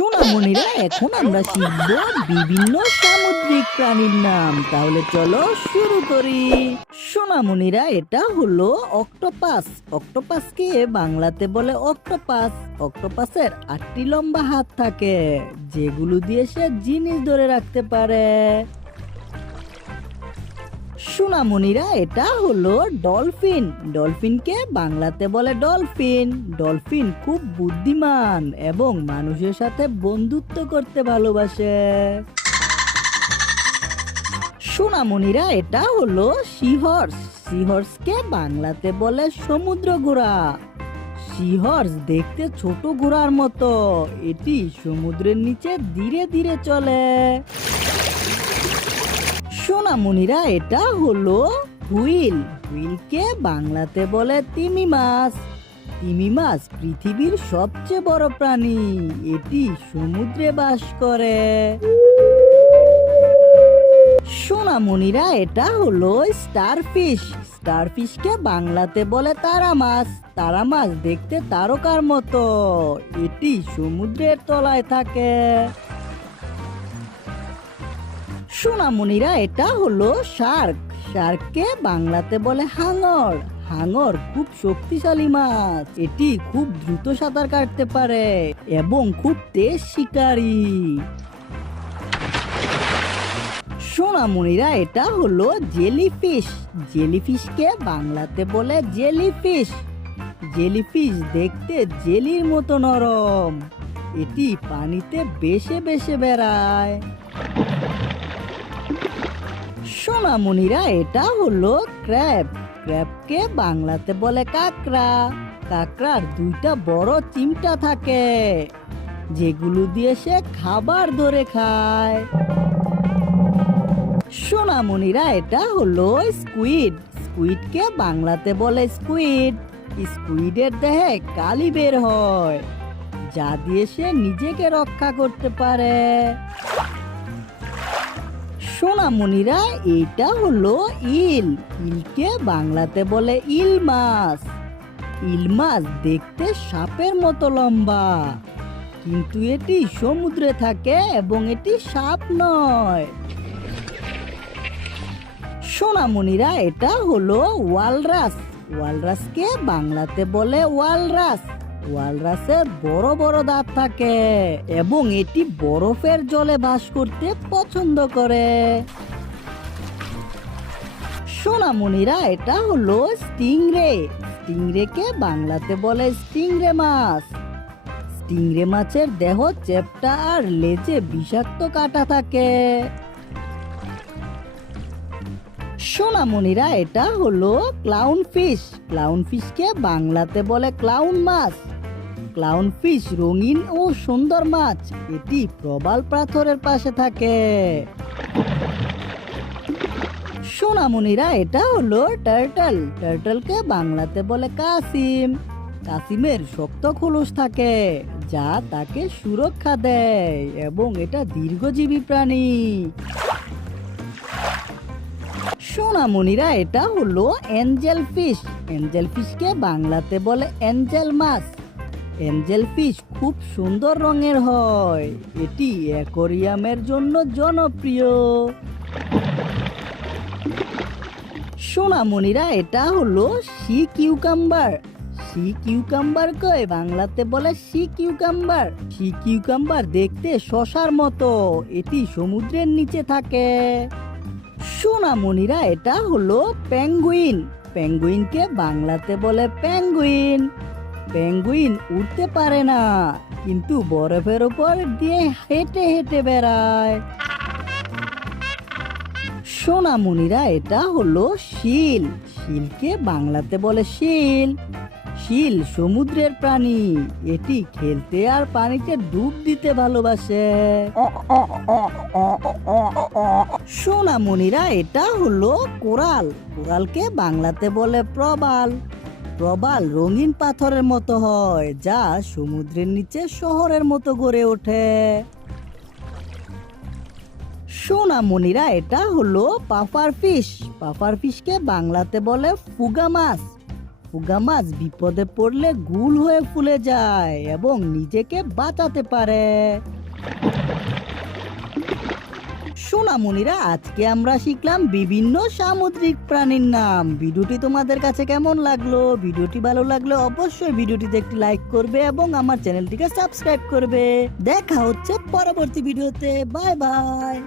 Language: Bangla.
সোনামণিরা, এখন আমরা শিখব বিভিন্ন সামুদ্রিক প্রাণীর নাম। তাহলে চলো শুরু করি। সোনামণিরা, এটা হলো অক্টোপাস। অক্টোপাসকে বাংলাতে বলে অক্টোপাস। অক্টোপাসের 8টি লম্বা হাত থাকে, যেগুলো দিয়ে সে জিনিস ধরে রাখতে পারে। সোনামণিরা, এটা হলো ডলফিন। ডলফিনকে বাংলাতে বলে ডলফিন। ডলফিন খুব বুদ্ধিমান এবং মানুষের সাথে বন্ধুত্ব করতে ভালোবাসে। সোনামণিরা, এটা হলো সিহর্স। সিহর্সকে বাংলাতে বলে সমুদ্র ঘোড়া। সিহর্স দেখতে ছোট ঘোড়ার মতো। এটি সমুদ্রের নিচে ধীরে ধীরে চলে। সোনামণিরা, এটা হলো হুইল। হুইলকে বাংলাতে বলে তিমি মাছ। তিমি মাছ পৃথিবীর সবচেয়ে বড় প্রাণী। এটি সমুদ্রে বাস করে। সোনামণিরা, এটা হলো স্টারফিশ। স্টারফিশকে বাংলাতে বলে তারা মাছ। তারা মাছ দেখতে তারকার মতো। এটি সমুদ্রের তলায় থাকে। সোনামণিরা, এটা হলো শার্ক। শার্ককে বাংলাতে বলে হাঙর। হাঙর খুব শক্তিশালী মাছ। এটি খুব দ্রুত সাঁতার কাটতে পারে এবং খুব তেজ শিকারী। সোনামণিরা, এটা হলো জেলিফিশ। জেলিফিশকে বাংলাতে বলে জেলিফিশ। জেলিফিশ দেখতে জেলির মতো নরম। এটি পানিতে বেশে বেশে বেড়ায়। সোনামণিরা, এটা হলো ক্র্যাব। ক্র্যাবকে বাংলাতে বলে কাঁকড়া। কাঁকড়ার 2টা বড় চিমটা থাকে, যেগুলো দিয়ে সে খাবার ধরে খায়। সোনামণিরা, এটা হলো স্কুইড। স্কুইডকে বাংলাতে বলে স্কুইড। স্কুইডের দেহে কালি বের হয়, যা দিয়ে সে নিজেকে রক্ষা করতে পারে। সোনামণিরা, এটা হলো ইল। ইলকে বাংলাতে বলে ইল মাছ। ইল মাছ দেখতে সাপের মতো লম্বা, কিন্তু এটি সমুদ্রে থাকে এবং এটি সাপ নয়। সোনামণিরা, এটা হলো ওয়ালরাস। ওয়ালরাসকে বাংলাতে বলে ওয়ালরাস। ওয়ালরাসের বড় বড় দাঁত থাকে এবং এটি বরফের জলে বাস করতে পছন্দ করে। সোনামণিরা, এটা হলো স্টিংরে। স্টিংরেকে বাংলাতে বলে স্টিংরে মাছ। স্টিংরে মাছের দেহ চ্যাপ্টা আর লেজে বিষাক্ত কাঁটা থাকে। সোনামণিরা, এটা হলো ক্লাউন ফিশ। ক্লাউন ফিশকে বাংলাতে বলে ক্লাউন মাছ। ক্লাউন ফিশ রঙিন ও সুন্দর মাছ। এটি প্রবাল পাথরের পাশে থাকে। সোনামণিরা, এটা হলো টার্টল। টার্টলকে বাংলাতে বলে কাসিম। কাসিমের শক্ত খোলস থাকে, যা তাকে সুরক্ষা দেয় এবং এটা দীর্ঘজীবী প্রাণী। সোনামণিরা, এটা হলো এঞ্জেল ফিশ। এঞ্জেল ফিশকে বাংলাতে বলে এঞ্জেল মাছ। এঞ্জেল ফিশ খুব সুন্দর রঙের হয়। এটি অ্যাকোরিয়ামের জন্য জনপ্রিয়। সোনামণিরা, এটা হলো সি কিউকাম্বার। সি কিউকাম্বারকে বাংলাতে বলে সি কিউকাম্বার। সি কিউকাম্বার দেখতে শসার মতো। এটি সমুদ্রের নিচে থাকে। সোনামণিরা, এটা হলো পেঙ্গুইন। পেঙ্গুইনকে বাংলাতে বলে পেঙ্গুইন। পেঙ্গুইন উড়তে পারে না, কিন্তু বরফের উপর দিয়ে হেঁটে হেঁটে বেড়ায়। সোনামণিরা, এটা হলো শিল। শিলকে বাংলাতে বলে শিল। শিল সমুদ্রের প্রাণী। এটি খেলতে আর পানিতে ডুব দিতে ভালোবাসে। সোনামণিরা, এটা হলো কোরাল। কোরালকে বাংলাতে বলে প্রবাল। প্রবাল রঙিন পাথরের মতো হয়, যা সমুদ্রের নিচে শহরের মতো গড়ে ওঠে। সোনামণিরা, এটা হলো পাফার ফিশ। পাফার ফিশকে বাংলাতে বলে ফুগা মাছ। পাপুগা মাছ বিপদে পড়লে গুল হয়ে ফুলে যায় এবং নিজেকে বাঁচাতে পারে। সোনামণিরা, আজকে আমরা শিখলাম বিভিন্ন সামুদ্রিক প্রাণীর নাম। ভিডিওটি তোমাদের কাছে কেমন লাগলো? ভিডিওটি ভালো লাগলে অবশ্যই ভিডিওটিতে একটি লাইক করবে এবং আমার চ্যানেলটিকে সাবস্ক্রাইব করবে। দেখা হচ্ছে পরবর্তী ভিডিওতে। Bye bye.